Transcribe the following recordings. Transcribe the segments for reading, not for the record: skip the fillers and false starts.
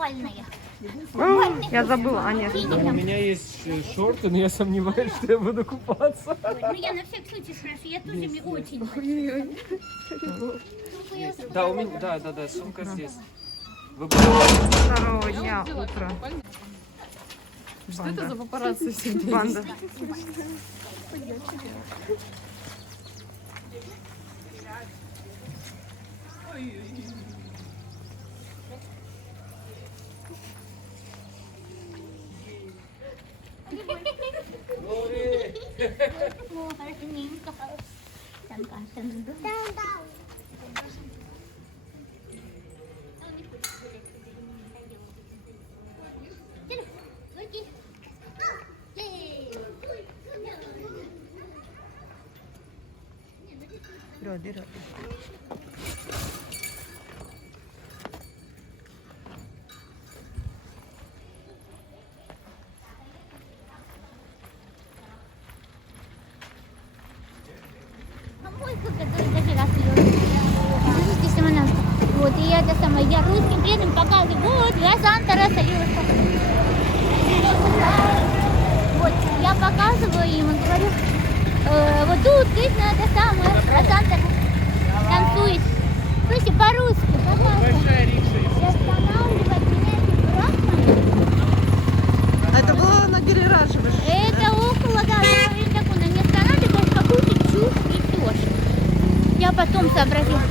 купальные. Я забыла, а нет. У меня есть шорты, но я сомневаюсь, что я буду купаться. Ну я на всякий случай спрашиваю, я тоже мне очень. Да, у меня, да, сумка здесь. Второго дня утро. Что это за папарацци всегда? Банда. О, хорошенько. Там. Роди. Помойка, которая даже растет. Видите, Симоненко? Вот, и это самое, я русским предам показываю, вот, я Санта-Роса. Вот, я показываю им и говорю, вот тут видно это самое, а Санта танцует. Слушайте, по-русски, пожалуйста. И останавливать меня аккуратно. Это было на Гирирадже. Это около, да, такой, не останавливаешь, какую-то чушь несешь. Я потом сообразила.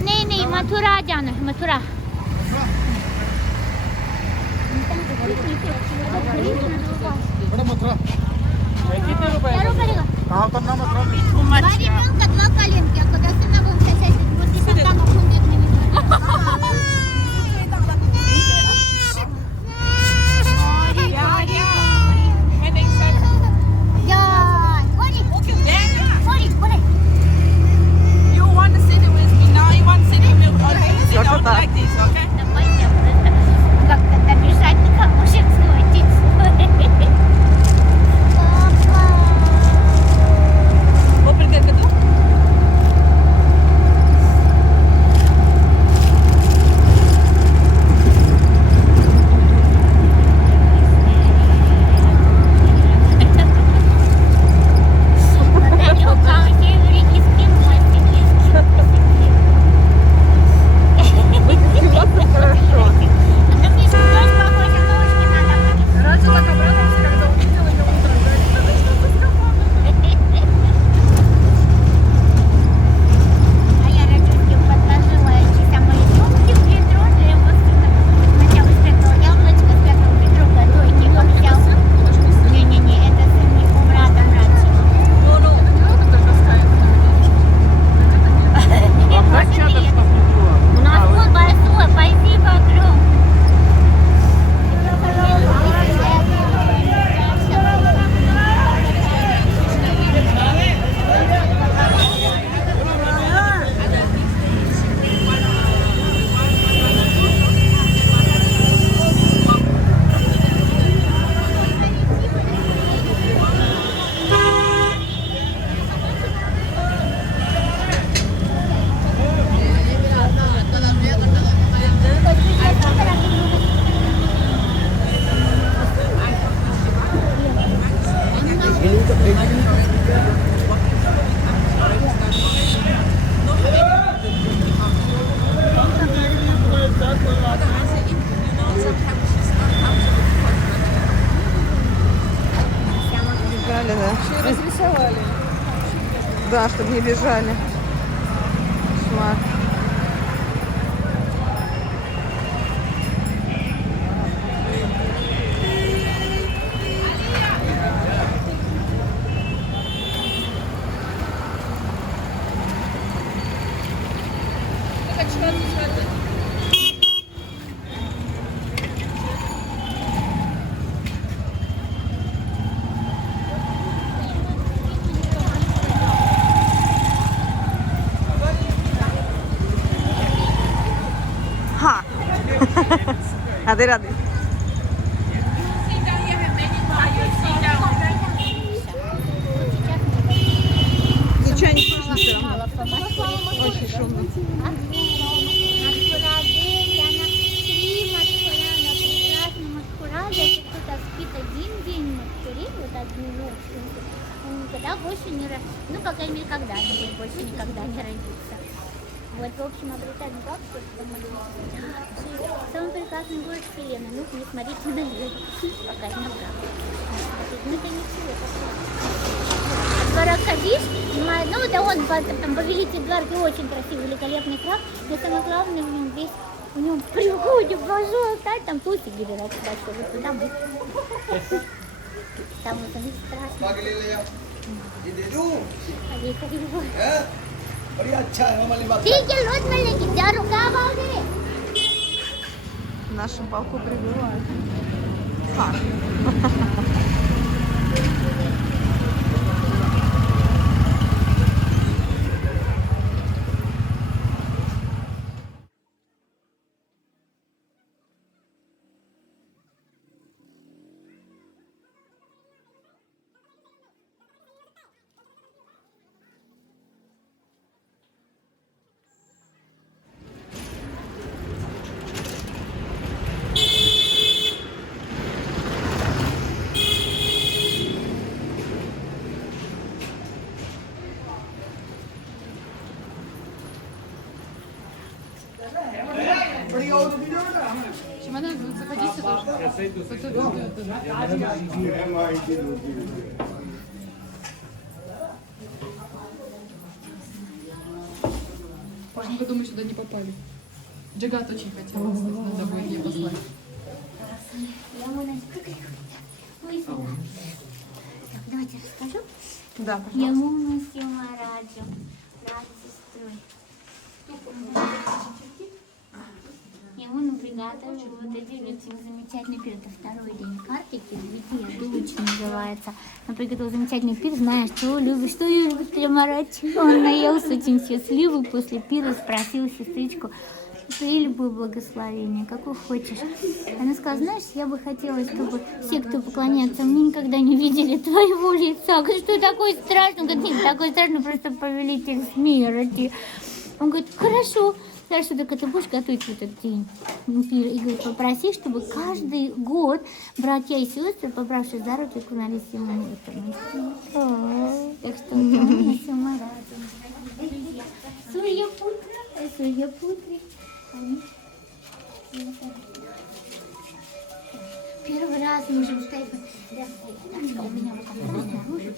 Не, Матура, Диана, Матура. कहाँ करना मतलब Два ребенка, два коленки, а когда сына будем сосать, вот если там будет не You want to sit with me now? You want to sit with me? Okay, sit down like this, okay? Давайте просто как-то добежать до камушек схватить. Open the door. Радила обрадовался, когда увидела ее утром. Говорит, что ты что-то скопала? А я Радюшке подложила эти самые сумки в ведро для его сына. Сначала спрятала яблочко, спрятала ведро, готовить его взял. Не-не-не, это сын не брата младший. Это только скайп. У нас он большой, спасибо огромное. Бежали, да? Разрисовали. Да, чтобы не бежали. Кошмар. Рады, рады. Ничего не слышно все равно. Очень шумно. никогда больше не родится. Ну, по крайней мере, когда-нибудь больше никогда не родится. Вот, в общем, обретать бабушку, это самый прекрасный город вселенной. Ну, не смотрите на звезды, пока не правда. Ну, это ничего такого. От двора Кадиш, ну, да он, там, повелитель дворки, очень красивый, великолепный храм. Но самое главное, в нем весь, в нем при входе в алтарь, там тусик генерал большой, вот туда мы. Там вот они страшно. ठीक है लोट में लेके जा रुका आओगे Нашу палку прибивают. Как? Можно подумать, сюда не попали. Джигат очень хотела, надо будет ей послать. Давайте расскажу. Да, Я маму села радио. Радио сестрой. Ему приготовила вот эти очень замечательный пир. Это второй день картики. Вития Дулыч называется. Она приготовила замечательный пир. Знаешь, что любишь, что ее любит Кремарач. Он наелся очень счастливый после пира, спросил сестричку, твои любое благословение, какое хочешь. Она сказала, знаешь, я бы хотела, чтобы все, кто поклоняется мне, никогда не видели твоего лица. Говорит, что такое страшно? Он говорит, нет, такое страшно, просто повелитель смерти. Он говорит, хорошо. Знаешь, что только ты будешь готовить в этот день пир. И говорит, попроси, чтобы каждый год братья и сестры, побравшись за руки, окунались в ему. Так что мы сама радуемся. Сурья-путри. Первый раз мы можем стоять. У меня вот снаружи.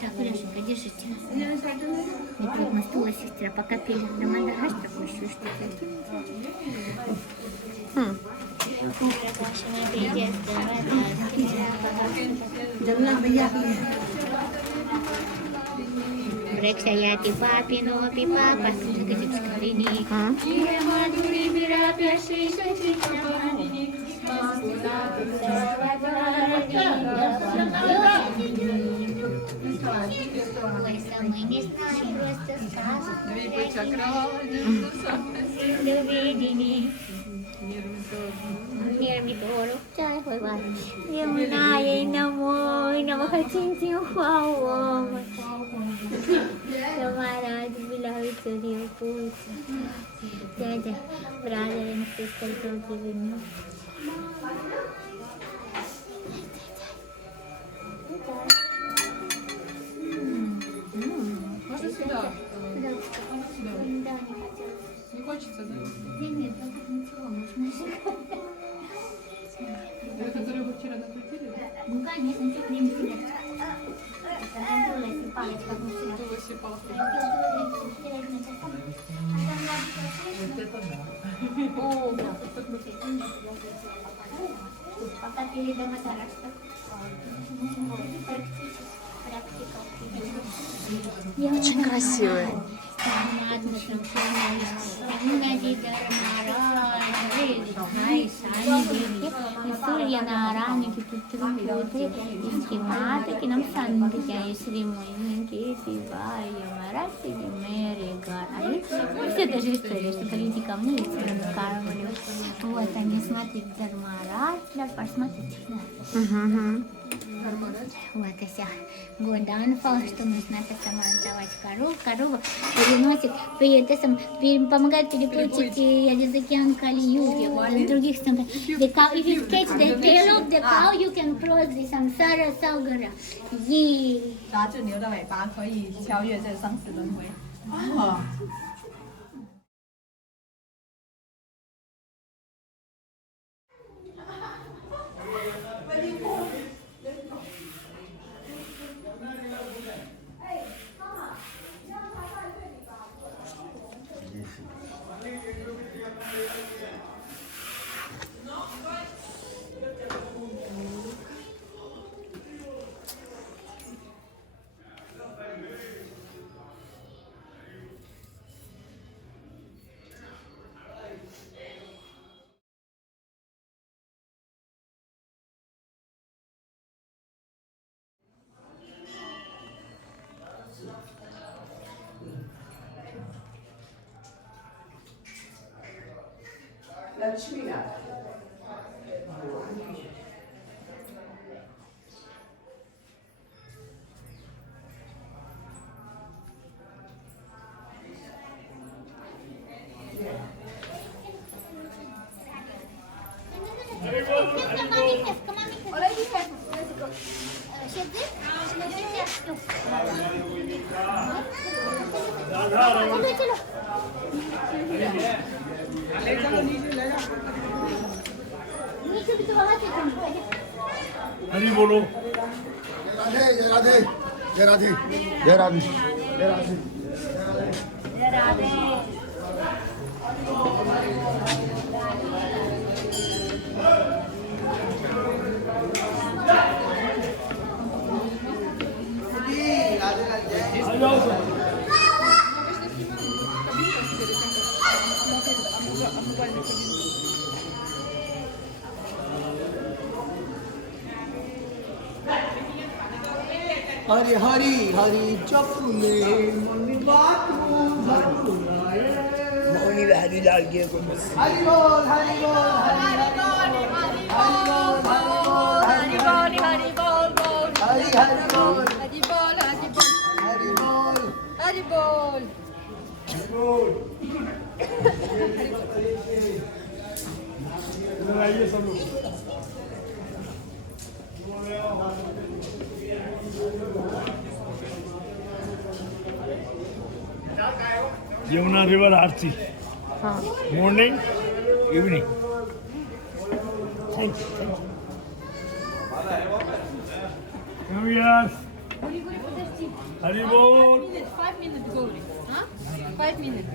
Так, Лешенька, держите. Не предмостила сестра, пока пели. Дамандагаш такой еще что-то. Брексаяти папино пипапа, скрини. Ой, самый не знаю, просто сказано. Доведение. Нермидору, чай, ой, ладно. Емна, ей на мой, на махачинтин хуао. Тамара, дебилавит, судил путь. Дядя, бразер, институт, культивный. Можно сюда? Да, не хотелось. Не хочется, да? Нет, так ничего, можно сжигать. Это который вы вчера накрутили? Ну, конечно, что не будет. Это палочка, как мы всегда. Волосы палки. О, это круто. Пока передам это раз. Очень красивые. परमात्मा संपूर्ण भाई सानी देव के सूर्य नारायण के पुत्र थे इसकी माता के नाम संध्या श्री मोहिनी के शिवाय महाराज मेरे घर आई все даже история что политика мне кармали вот они смотрят Дharmaraj посмотрите вот и вся Годан что нужно отдавать корову переносит помогает переплыть языки Кали-юги в других странах. The cow, if you catch the tail of the cow, you can cross the samsara sagar. 抓住牛的尾巴可以超越这生死轮回。哦。हरी बोलो जय राधे जय राधे जय राधे जय राधे जय राधे हरि हरि हरि चपुले मनी बातू भटुलाए मौनी हरि लाल के को हरि बोल हरि बोल हरि बोल हरि बोल हरि बोल हरि हरि बोल हरि बोल हरि बोल हरि बोल हरि बोल इधर आइए सब लोग Yamuna river aarti morning evening thank you Hari बोल 5 minutes going. Huh? 5 minutes.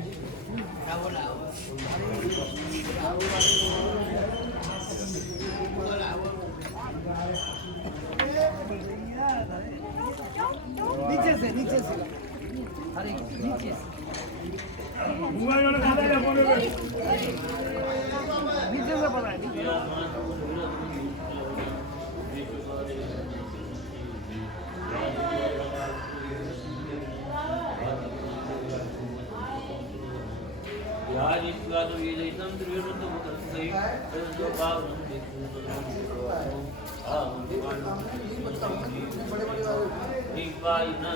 नीचे से नीचे से अरे नीचे से मोबाइल वाला खाता है फोन पे नीचे से पड़ा है यार इसका तो ये एकदम त्रिवेण तो बहुत सही जो भाव एक बार इतना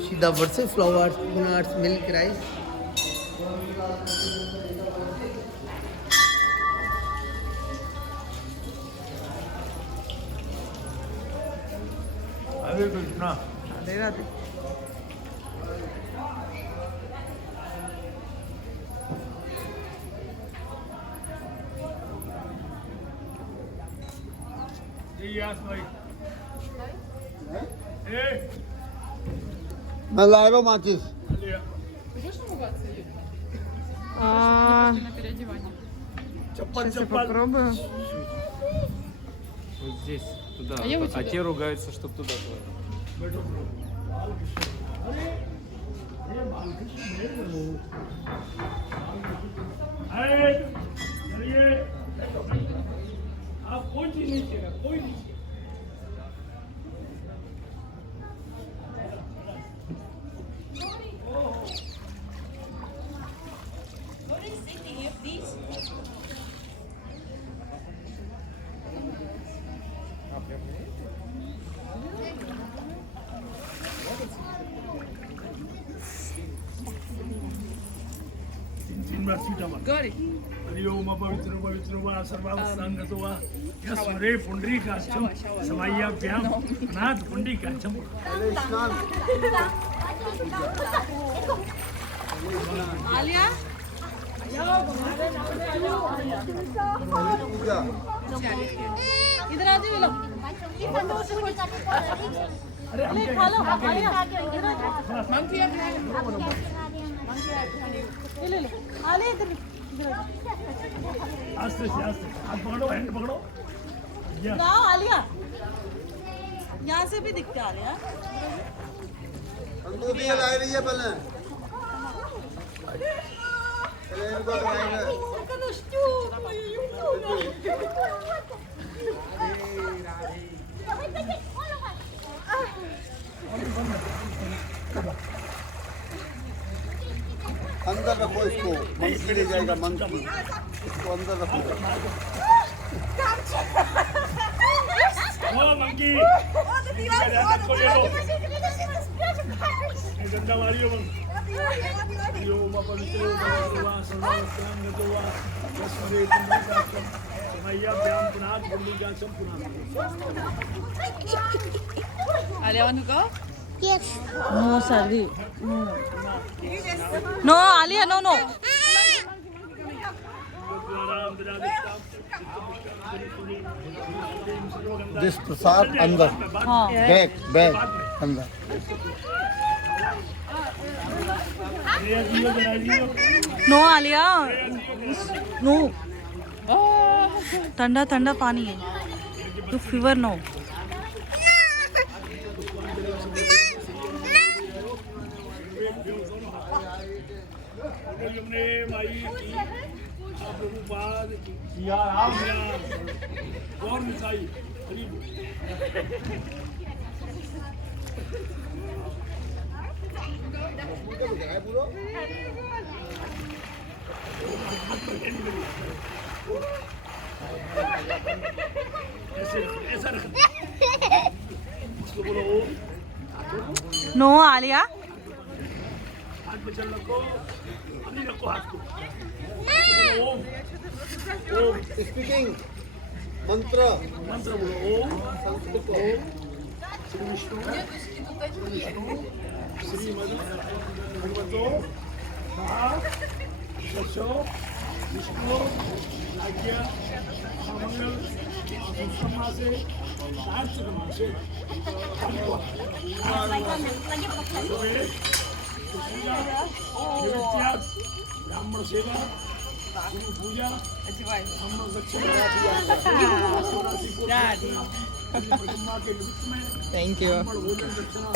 सीधा versus flowers nuts milk rice हरे कृष्णा राधे राधे यस भाई ए मैं लाएगा माचिस Можешь умываться? Не пошли на переодевание. चप्पल Сейчас я चप्पल попробую. Вот здесь, туда. А я вот А сюда. те ругаются, чтобы туда было. अरे चलिए आप कोई चीज नहीं चाहिए कोई नहीं चाहिए Got it. हरिओम पवित्र पवित्र वा सर्वांगतो वा यस्मरे पुंडरीकाक्षं समाय्याभ्याम अनाथ पुंडरीकाक्षं Alia? इधर आ जाओ लोग खा लो आलिया मंकी आप ले लो आलिया इधर आस्ते से आस्ते हाथ पकड़ो हैंड पकड़ो या ना आलिया यहाँ से भी दिखते आ रहे हैं हमको भी ला रही है पहले पहले इनको कराएंगे अंदर रखो इसको मंकी ले जाएगा मंकी इसको अंदर रखो ओ मंकी हाथ को ले लो ये गंदा मारियो हरिओम पवित्र वा सर्वांगतो वा यस्मरे पुंडरीकाक्षं समाय्याभ्याम अनाथ पुंडरीकाक्षं पुनः Alia want to go? Yes. No, sorry. No, Alia, no, no. जिस प्रसाद अंदर हाँ. बैग बैग अंदर No, Alia. No. ठंडा ठंडा पानी है. तो फीवर नो. हमने माई की प्रभुपाद किया और मिसाई ऐसा रख इसको बोलो No, Alia. हाथ पे चल रखो अभी रखो हाथ को बोलो ओम ओम स्पीकिंग मंत्र मंत्र बोलो ओम संस्कृत ओम श्री विष्णु श्रीमद भगवतो महाशो विष्णु आज्ञा मंगल समासे शास्त्रमासे ब्राह्मण सेवा गुरु पूजा ब्राह्मण दक्षिणा Thank you. भोजन दक्षिणा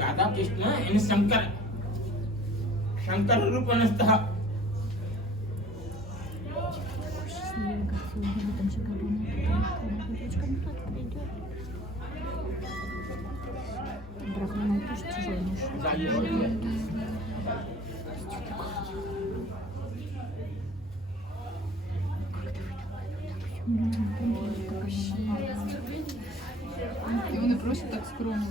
राधा कृष्ण एंड शंकर शंकर रूप नस्तः И он и просит так скромно.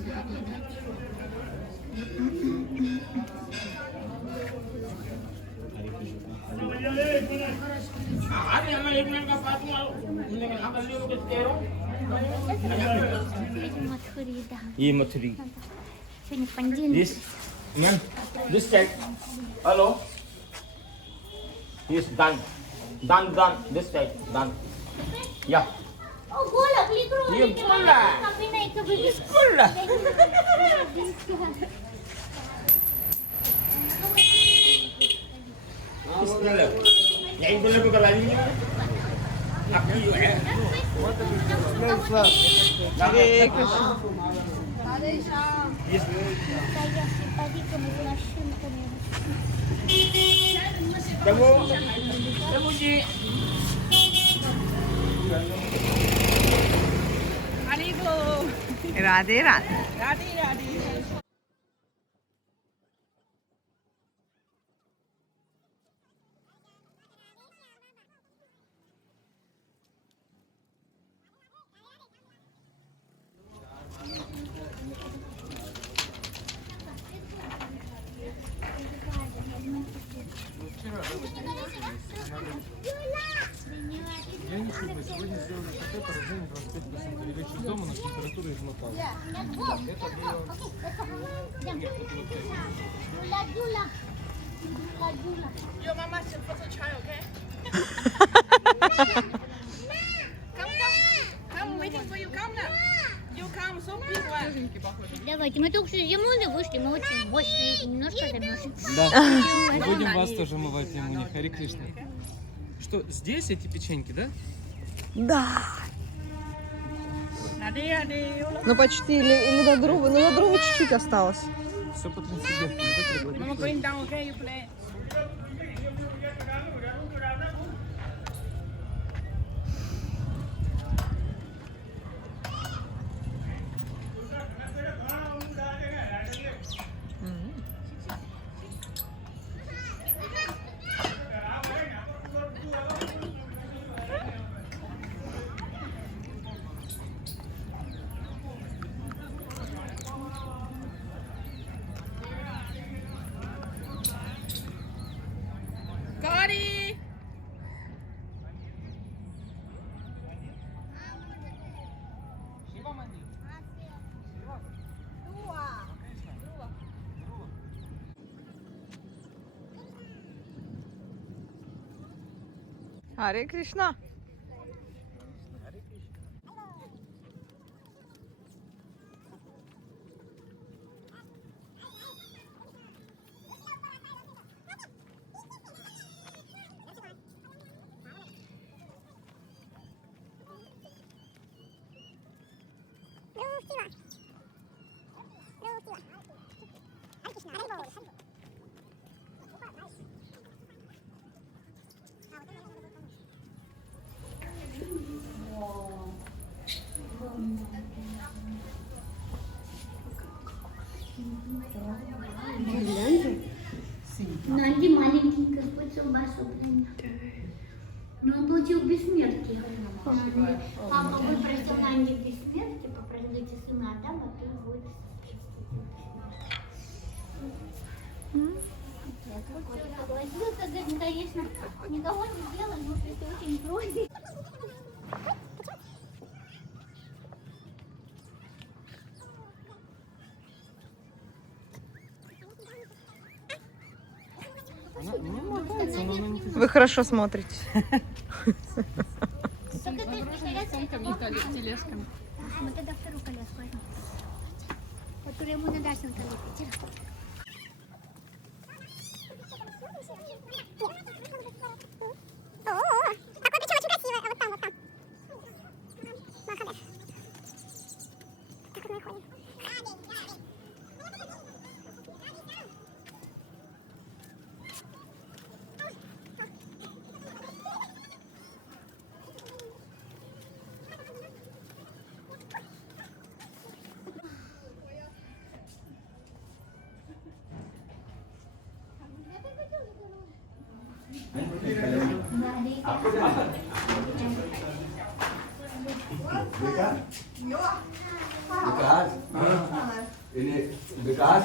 अरे हमें एक मिनट का पास में आप लियो किसके हो ये मछली Sini panjin. this man this side hello yes done this side done Я. О, голубь, ликру, Не голубь. Nhảy bên lên cái này đi. Hấp gì vậy? Kamu ji. Radhe राधे Я не шутка. Сегодня сделали КТ, поражение 25%. Я лечу дома, но температура измотала. Your mama should put a child, okay? Come, waiting for you. Come now. You come, so big one. Давайте, мы только что из Ямуны вышли, мы очень мощные, немножко замерзли. Да. Будем вас тоже мывать в Ямуне. Хари Кришна. Что, здесь эти печеньки, да? Да. Ну почти, или до друга. Ну до друга чуть-чуть осталось. Все по трансцендентному, да, Mama предлагаешь? going down, okay? You play. Scotty! Харе Кришна. Нанди маленький Господь Субасуплен. Но он получил бессмертие. Папа выпросил Нанди бессмертие, попросите сына Адама, то будет. Согласился, говорит, конечно, никого не сделали, но это очень просит. Она не мотается, но она не Вы хорошо смотритесь. Нагружены сумками и тележками. Мы тогда вторую коляску возьмем, которую ему на дачном колесе. विकास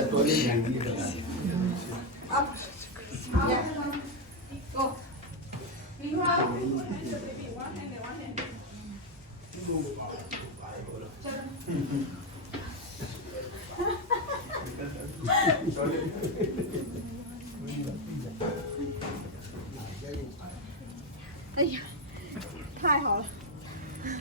तो हाँ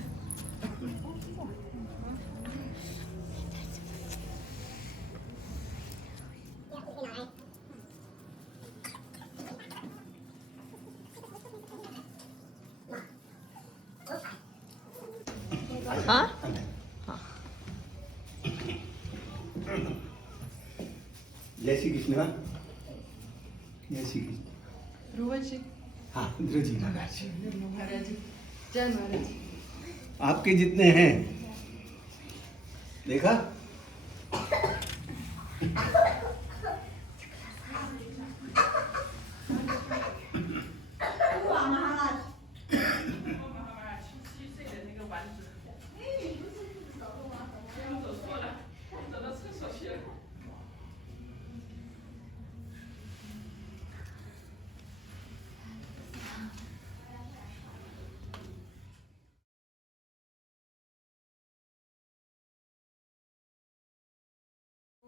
जय श्री कृष्ण। जय श्री कृष्ण। ध्रुव जी, हाँ ध्रुव जी महाराज, महाराज जी, जय महाराज जी। आपके जितने हैं देखा।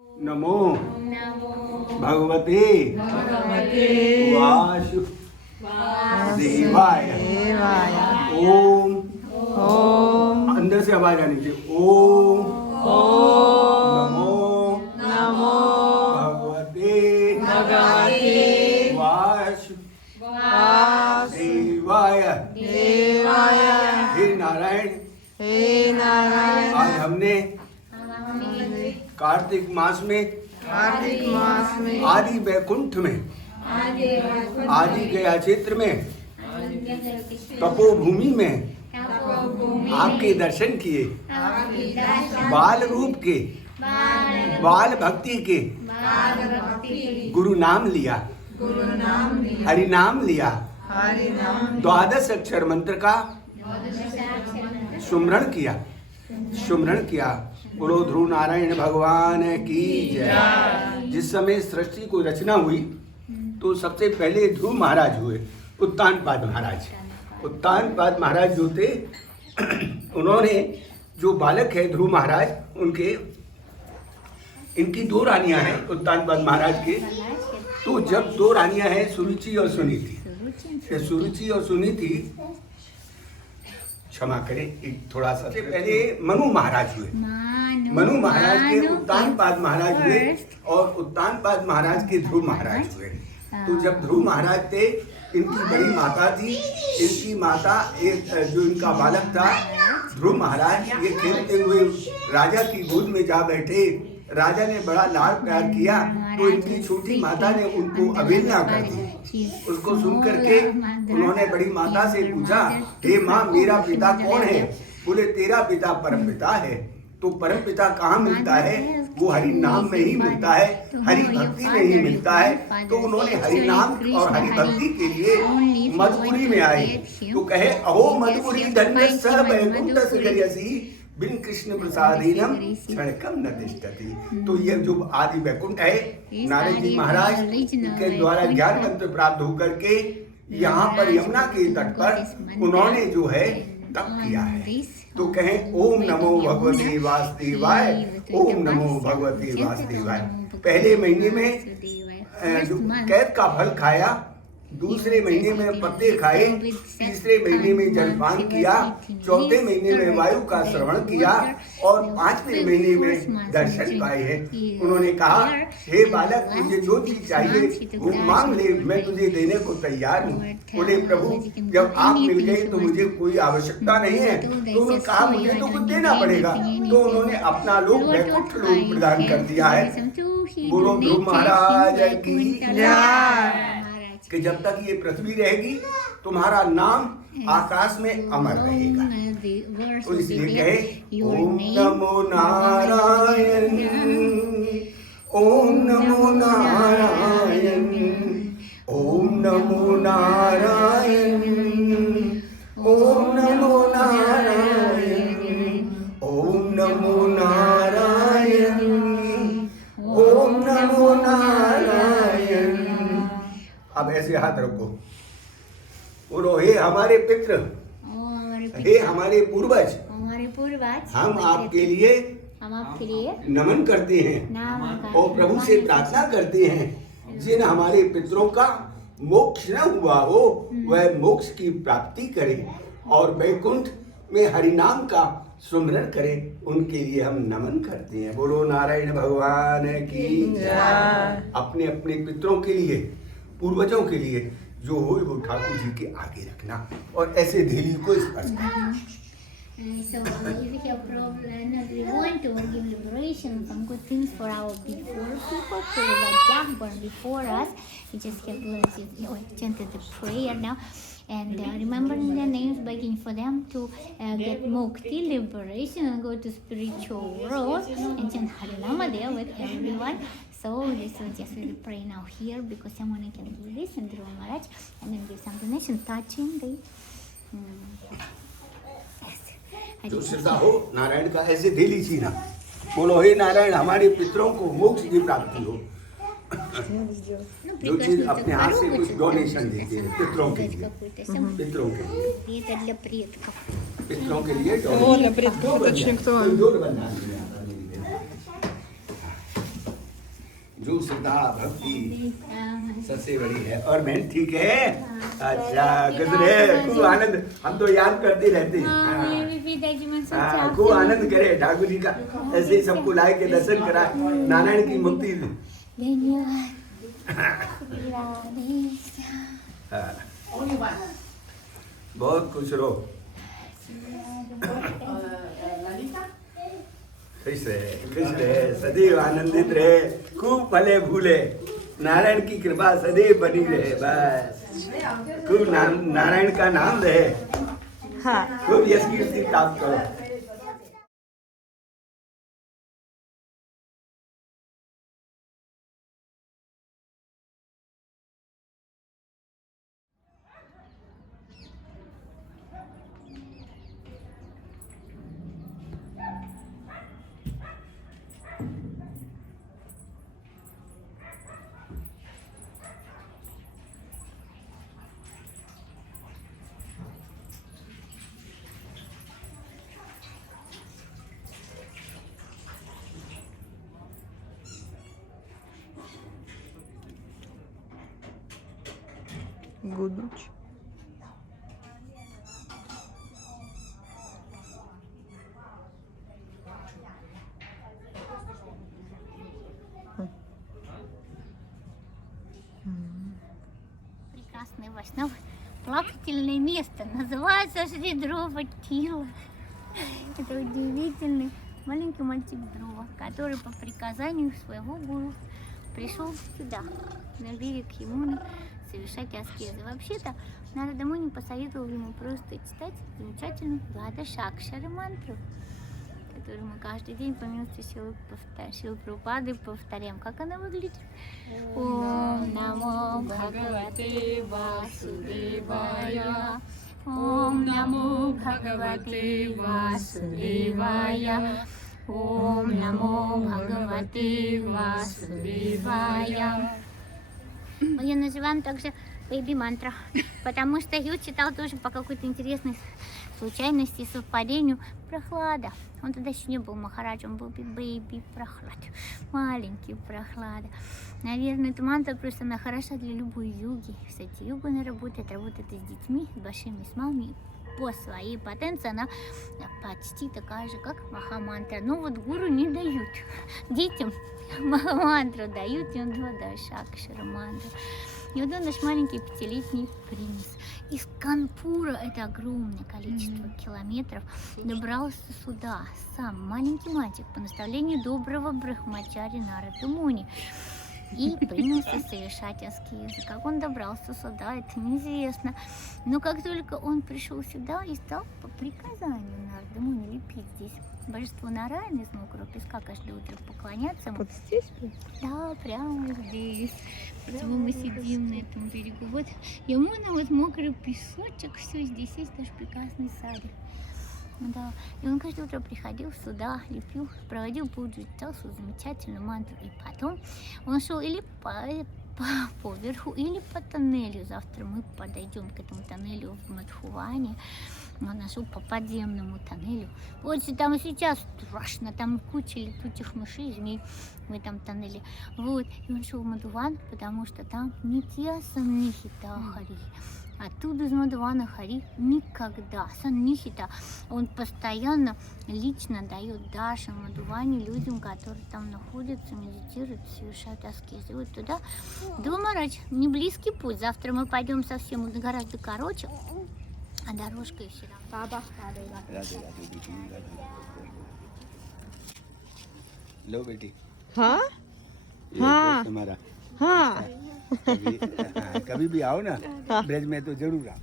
नमो भगवते वासुदेवाय। ओम अंदर से आवाज आनी चाहिए। ओम नमो भगवते वासुदेवाय। हे नारायण, आज हमने कार्तिक मास में आदि वैकुंठ में आदि गया क्षेत्र में तपोभूमि में आपके दर्शन किए। बाल रूप के, बाल भक्ति के गुरु नाम लिया, हरि नाम लिया, 12 अक्षर मंत्र का सुमरण किया। बोलो ध्रुव नारायण भगवान की जय। जिस समय सृष्टि को रचना हुई तो सबसे पहले ध्रुव महाराज हुए, उत्तानपाद महाराज। उत्तानपाद महाराज जो थे, उन्होंने जो बालक है ध्रुव महाराज, इनकी 2 रानियां हैं उत्तानपाद महाराज के। तो जब 2 रानियां हैं, सुरुचि और सुनीति। सुरुचि और सुनीति, क्षमा करें एक थोड़ा सा, पहले मनु महाराज हुए। मनु महाराज के उत्तानपाद महाराज हुए और उत्तानपाद महाराज के ध्रुव महाराज हुए। तो जब ध्रुव महाराज थे, इनकी बड़ी माता थी, इनकी माता एक जो इनका बालक था ध्रुव महाराज, ये खेलते हुए राजा की गोद में जा बैठे। राजा ने बड़ा लाड प्यार किया तो इनकी छोटी माता ने उनको अवहेलना कर दी। उसको सुन करके उन्होंने बड़ी माता से पूछा, हे माँ, मेरा पिता कौन है? बोले तेरा पिता परम पिता है। तो परम पिता कहाँ मिलता है? वो हरि नाम में ही मिलता है, हरि भक्ति में ही मिलता है। तो उन्होंने हरि नाम और हरि भक्ति के लिए मधुपुरी में आए। तो कहे, अहो मधुपुरी धन्य स वैकुंठ सगर्यसी बिन कृष्ण प्रसादीनम क्षणकम न तिष्ठति। तो ये जो आदि वैकुंठ है, नारद जी महाराज के द्वारा ज्ञान मंत्र प्राप्त होकर के यहाँ पर यमुना के तट पर उन्होंने जो है तप किया है। तो कहें ओम नमो भगवते वासुदेवाय, ओम नमो भगवते वासुदेवाय। पहले महीने में जो कैद का फल खाया, दूसरे महीने में पत्ते खाए, तीसरे महीने में जलपान किया, चौथे महीने में वायु का श्रवण किया और 5वें महीने में दर्शन पाए हैं। उन्होंने कहा, हे बालक, तुझे जो चीज चाहिए वो मांग ले, मैं तुझे देने को तैयार हूँ। बोले प्रभु, जब आप मिल गए तो मुझे कोई आवश्यकता नहीं है। तो उन्होंने कहा, मुझे तो कुछ देना पड़ेगा। तो उन्होंने अपना लोक वैकुंठ लोक प्रदान कर दिया है। बोलो ध्रुव महाराज की जय। कि जब तक ये पृथ्वी रहेगी तुम्हारा नाम आकाश में अमर रहेगा। तो इसलिए कहे, ओम नमो नारायण, ओम नमो नारायण, ओम नमो नारायण, ओम नमो नारायण, ओम नमो नारायण, ओम नमो नारायण। अब ऐसे हाथ रखो, बोलो, हे हमारे पितृ, हे हमारे पूर्वज, हम आपके लिए नमन करते हैं और प्रभु से प्रार्थना करते हैं, जिन हमारे पितरों का मोक्ष न हुआ हो वह मोक्ष की प्राप्ति करे और वैकुंठ में हरिनाम का सुमिरन करें, उनके लिए हम नमन करते हैं। बोलो नारायण भगवान की जय। अपने अपने पितरों के लिए, पूर्वजों के लिए जो हो वो ठाकुर जी के आगे रखना और ऐसे धेली को स्पर्श करना। So if we have problem, we want to give liberation, some good things for our before people who were young born before us. We just have chanted the prayer now. And remembering their names, begging for them to get mukti, liberation, and go to spiritual world, and chant Harinama there with everyone. So this will just really pray now here, because someone can do this and Dhruva Maharaj, and then give some donation touching the जो श्रद्धा हो नारायण का ऐसे धेली सीना। बोलो हे नारायण, हमारे पितरों को मोक्ष की प्राप्ति हो। जो चीज अपने हाथ से कुछ डोनेशन देते हैं पितरों के लिए, पितरों के लिए, это для предков. पितरों के लिए О, для предков это очень актуально. जो श्रद्धा भक्ति सबसे बड़ी है। और बहन ठीक है? अच्छा गुजरे, खूब आनंद, हम तो याद करते रहते हैं। हाँ, खूब आनंद करे ठाकुर जी का, ऐसे ही सबको लाए के दर्शन कराए, नारायण की मुक्ति। बहुत खुश रहो, खुश रहे, सदैव आनंदित रहे, खूब फले फूले, नारायण की कृपा सदैव बनी रहे। बस खूब नारायण का नाम रहे, खूब यश कीर्ति प्राप्त करो। Гудуч. Прекрасный Вайшнав, плакательное место, называется Шри Друва Тила. Это удивительный маленький мальчик Друва, который по приказанию своего гуру пришел сюда, на берег Ямуны, совершать аскезы. Вообще-то Нарада Муни посоветовал ему просто читать замечательную Двадашакшара мантру, которую мы каждый день по милости Шилы Прабхупады повторяем. Как она выглядит? Ом намо Бхагавате Васудевая. Ом намо Бхагавате Васудевая. Ом намо Бхагавате Васудевая. Мы ее называем также Бэйби мантра, потому что ее читал тоже по какой-то интересной случайности, совпадению Прохлада. Он тогда еще не был Махараджем, он был Бэйби Прохлад, маленький Прохлада. Наверное, эта мантра просто она хороша для любой йоги. Кстати, йога она работает и с детьми, с большими, с малыми. По своей потенции она почти такая же, как Махамантра. Но вот гуру не дают детям Махамантру, дают им Двадашакшара мантру. И вот он наш маленький 5-летний принц из Канпура, это огромное количество километров, добрался сюда сам, маленький мальчик, по наставлению доброго брахмачари Нарады Муни. И принялся совершать аскезы. Как он добрался сюда, это неизвестно. Но как только он пришел сюда и стал по приказанию Нарады Муни лепить здесь божество Нараяны из мокрого песка, каждое утро поклоняться ему. Вот здесь? Да, прямо здесь. Почему мы сидим на этом берегу? Вот Ямуна, вот мокрый песочек, все здесь есть наш прекрасный садик. Да. И он каждое утро приходил сюда, лепил, проводил пуджу, читал свою замечательную мантру. И потом он шел или по верху, или по тоннелю. Завтра мы подойдем к этому тоннелю в Мадхуване. Он нашел по подземному тоннелю. Вот там сейчас страшно, там куча летучих мышей, змей в этом тоннеле. Вот. И он шел в Мадхуван, потому что там Нитья Саннихита Хари. Оттуда из Мадвана Хари никогда. Саннихита, он постоянно лично дает Даше, Мадване, людям, которые там находятся, медитируют, совершают аскезы. Вот туда до Марадж, не близкий путь. Завтра мы пойдем совсем гораздо короче, а дорожка и все равно. Баба, लो बेटी हाँ ये दोस्त हमारा हाँ कभी भी आओ ना ब्रज में तो जरूर आओ।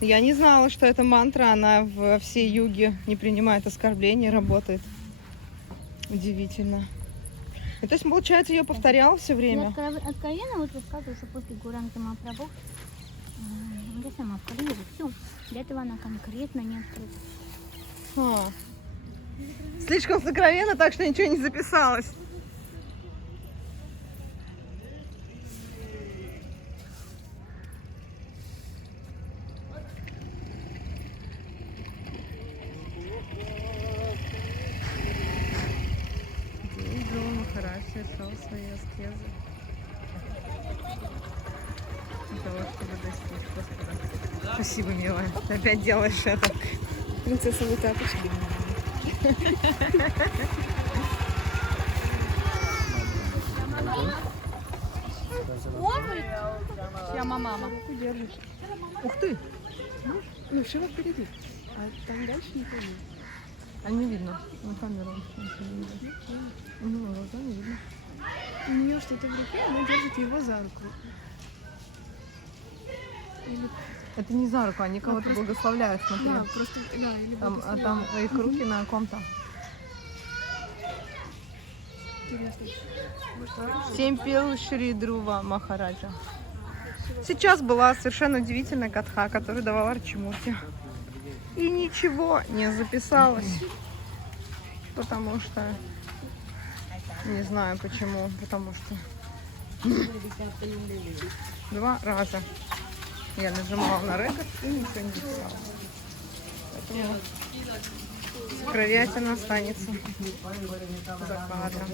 Я не знала, что эта мантра, она во всей юге не принимает оскорблений, работает. Удивительно. И то есть, получается, ее повторял все время? Откровенно вот рассказываю, что после Гуранги Махапрабху, я сама вкалила, все. Для этого она конкретно не открыта. Слишком сокровенно, так что ничего не записалось. Махарадж совершал свои аскезы для того, чтобы достичь Господа. Спасибо, милая. Ты опять делаешь это. Принцессовые тапочки. Мама. Держишь. Ух ты! Ну, все впереди. А там дальше не видно. А не видно. На камеру ничего не видно. Ну, глаза не видно. У нее что-то в руке, она держит его за руку. Это не за руку, они кого-то благословляют, смотри. Да, просто, да, или Там, а там их руки на ком-то. интересно. Темпел Шри Друва Махараджа. Сейчас была совершенно удивительная катха, которую давал Арчимурти. И ничего не записалось. Потому что... Не знаю почему. Потому что... 2 раза я нажимала на рекорд и ничего не записала. Поэтому кровятина останется за кадром.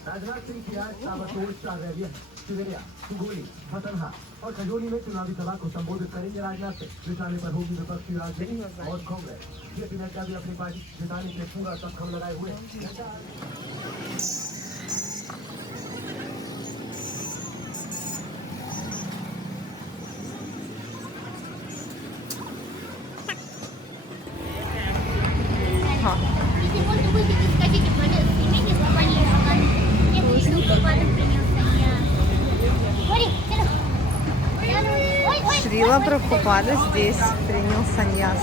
राजनाथ सिंह की आज ताबड़तोड़ स्टार रैलियां सिवेरिया, सिंगोली, फतनहा और खजोली में चुनावी सभा को संबोधित करेंगे राजनाथ सिंह। जिताने पर होगी विपक्षी राजनीति और कांग्रेस। जेपी नड्डा भी अपनी पार्टी जिताने के पूरा दमखम लगाए हुए हैं। Если можно выйти, скажите, пожалуйста, имейте спокойнее. Мне пришел Прабхупада принялся я. Шрила Прабхупада здесь принял саньяс.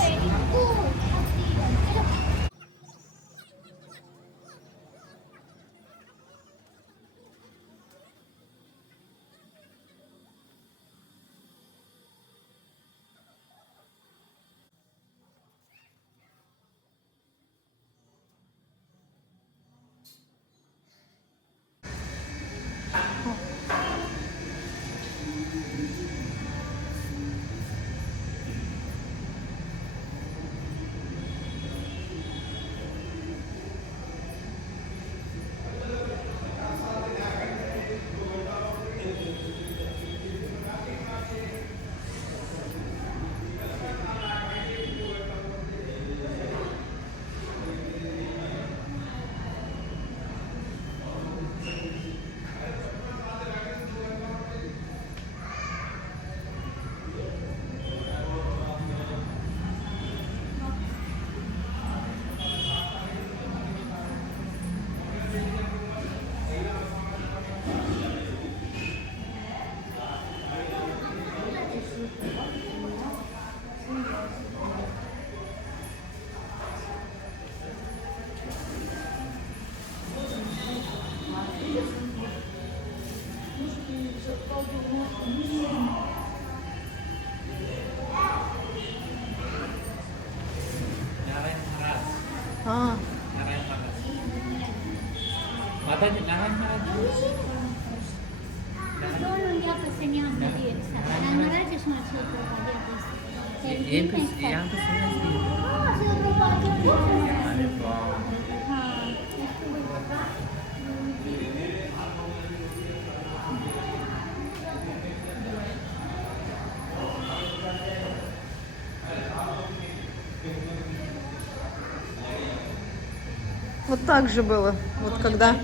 Вот так же было. Вот когда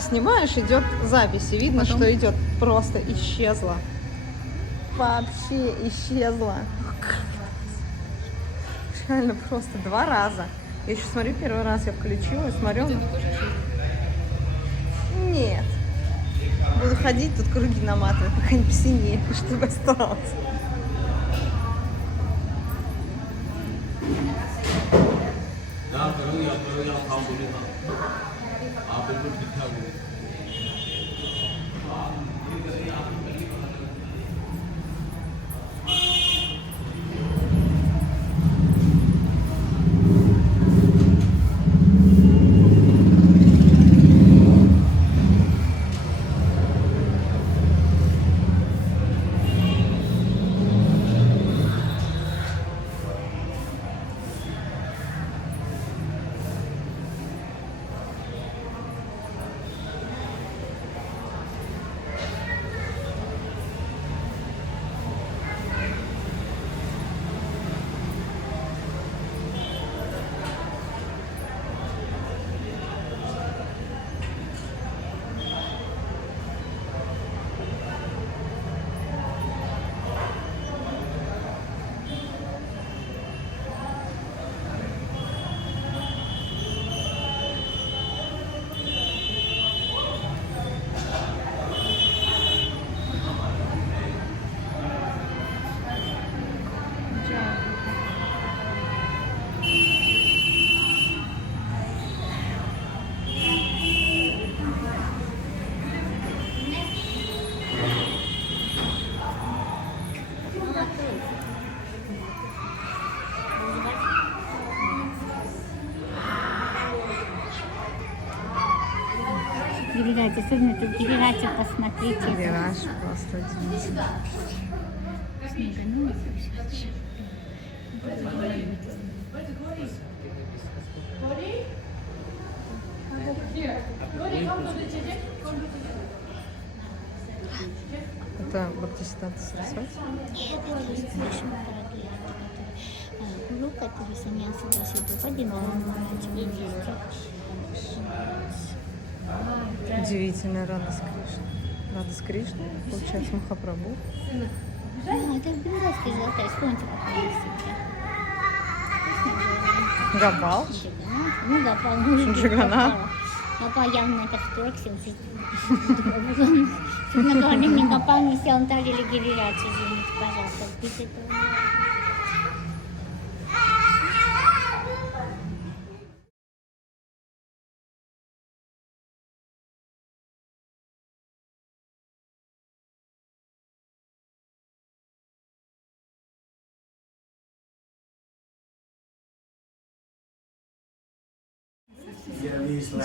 снимаешь, идет запись, и видно, что идет. Просто исчезла. Вообще исчезла. Реально просто 2 раза. Я еще смотрю, первый раз я включила и смотрю. Нет. Буду ходить, тут круги наматывать, пока не посинеет, чтобы осталось. Гирирати, особенно тут гирирати, посмотрите. Вираж просто удивительно. Это Бхактисиданта Сарасвати? Нет, очень дорогие, гуру, который саньяса дошли по Динаму, Удивительная радость Кришны. Радость Кришны, получается, Махапрабху. Это бенгальский золотой, вспомните, какой есть себе. Габал. Ну, Гапал. Джигана. Гапал явно это вторгся. Чуть наговорили, мне Гапал не сел, он талили гирирати, извините, пожалуйста. Без этого.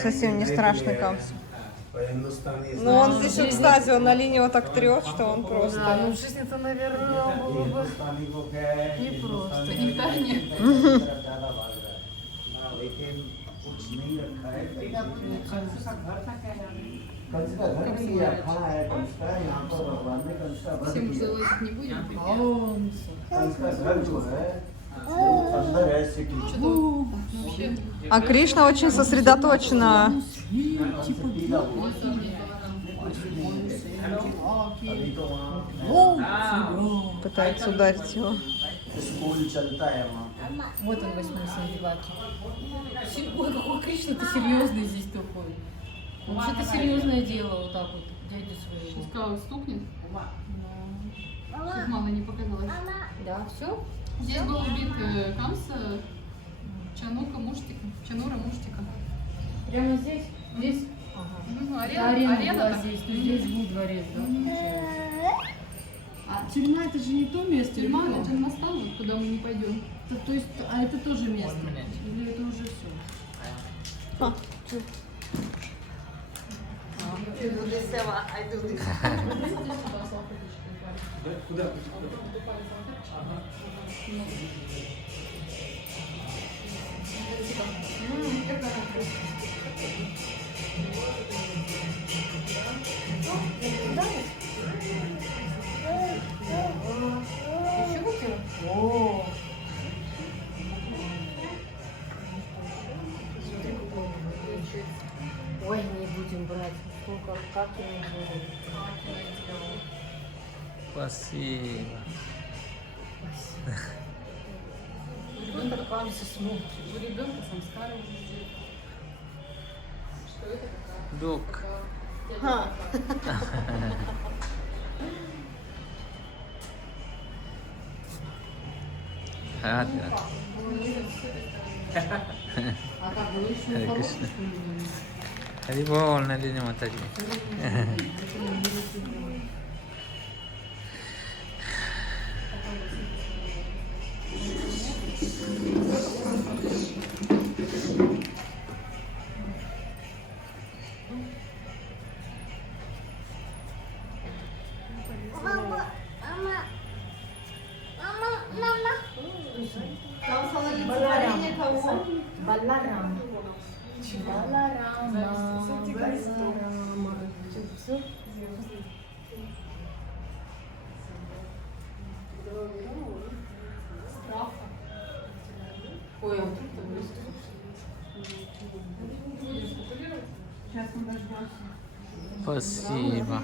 Совсем не страшный Камс. Но он здесь, кстати, он на линии вот так трет, что он просто... Да, ну в жизни-то, наверное, было бы непросто. Никогда нет. Всем целовать не будем? А Кришна очень сосредоточена. Пытается ударить его. Вот он, 8 деваки. Ой, какой Кришна-то серьезный здесь такой. Вообще-то серьезное дело вот так вот дядю своего. Сейчас кого стукнет? Сейчас мало не показалось. Да, все? Здесь был убит Камса, Чанура Муштика. Прямо здесь? Здесь? Ага. Арена была здесь, то здесь был дворец, да? А тюрьма это же не то место? Тюрьма это Джанмастан, куда мы не пойдем. То есть, а это тоже место? Или это уже все? Куда? О, Ой, не будем брать. Сколько, как я не буду. Спасибо. Ребенок камсы смотрит. У ребенка самскары. Что это такое? Док. Hare Krishna. Hari Bol, Nalini Mataji. Там олицетворение кого? Баларам. Баларама. Ой, а вдруг там есть? Сейчас мы дождемся. Спасибо.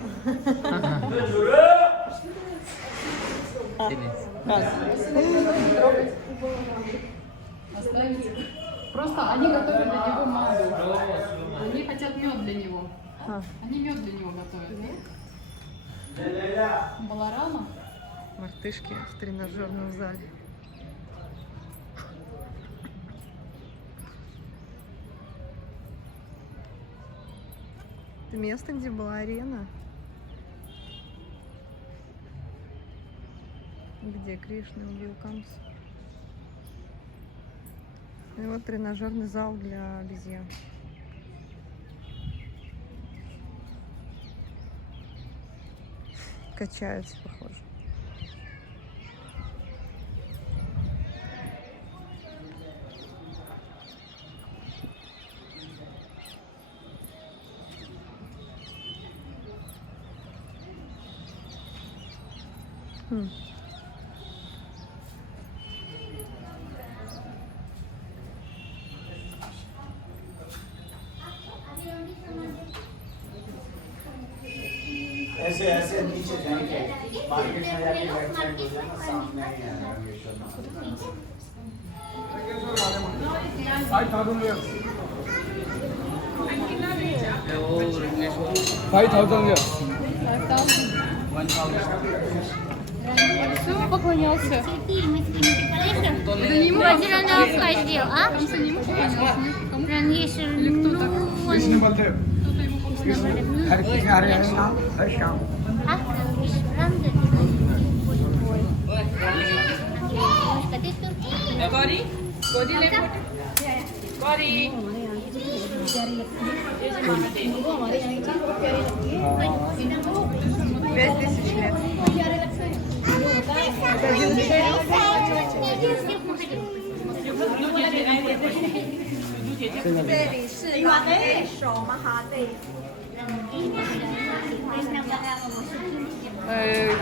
Оставить. Просто они готовят для него маду. Они хотят мед для него. Они мед для него готовят. Баларама. мартышки в тренажерном зале. Это место, где была арена, где Кришна убил Камсу. И вот тренажерный зал для обезьян. Качаются, похоже. ऐसे ऐसे नीचे जाएंगे मार्केट में जाके लेफ्ट साइड हो जाना सामने ही है रामेश्वर Все, поклонялся. Цветы мы с ними приколешься. Это не ему. Вот зеленый оскай сделал, а? Камса не ему поклонялся. Кому? Раньше, Или кто так? он... Кто-то ему поклонялся. हर किसी हर नाम हर शाम А? Правда? Немножко ты тут. Gori? Gori left. Gori.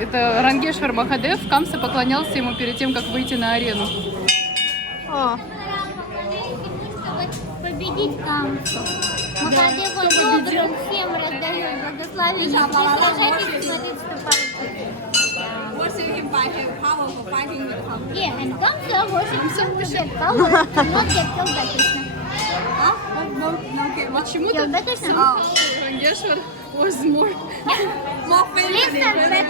Это Рангешвар Махадев. Камса поклонялся ему перед тем, как выйти на арену. Победить Камсу. Махадев, он добрый, он всем раздает благословение. Сражайтесь, смотрите, что получится. Worship him by his power for fighting with him. Yeah, and Kamsa worships him to get power, not get killed by Krishna. Почему-то Killed by Krishna. Рангешвар was more. Listen better, but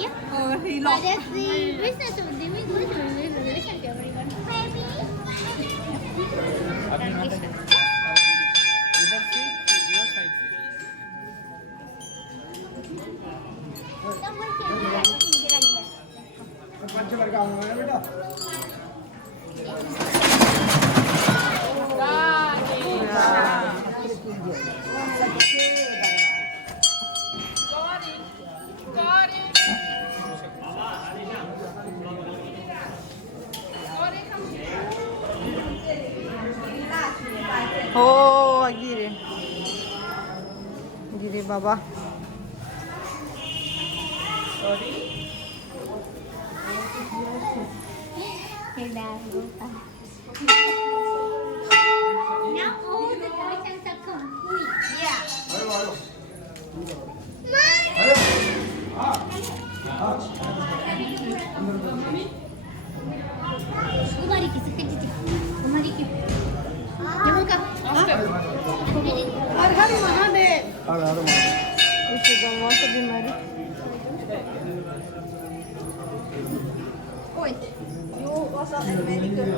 yeah. He But lost. if we listen to the listen to everyone. इधर से इधर साइड से Someone can do that. Get anywhere. पंच वर्ग आऊंगा ना बेटा Gori. О, гири. Гири баба. Кумарики, заходите. Кумарики. Девушка. Еще дома поднимали. Oi, you also American.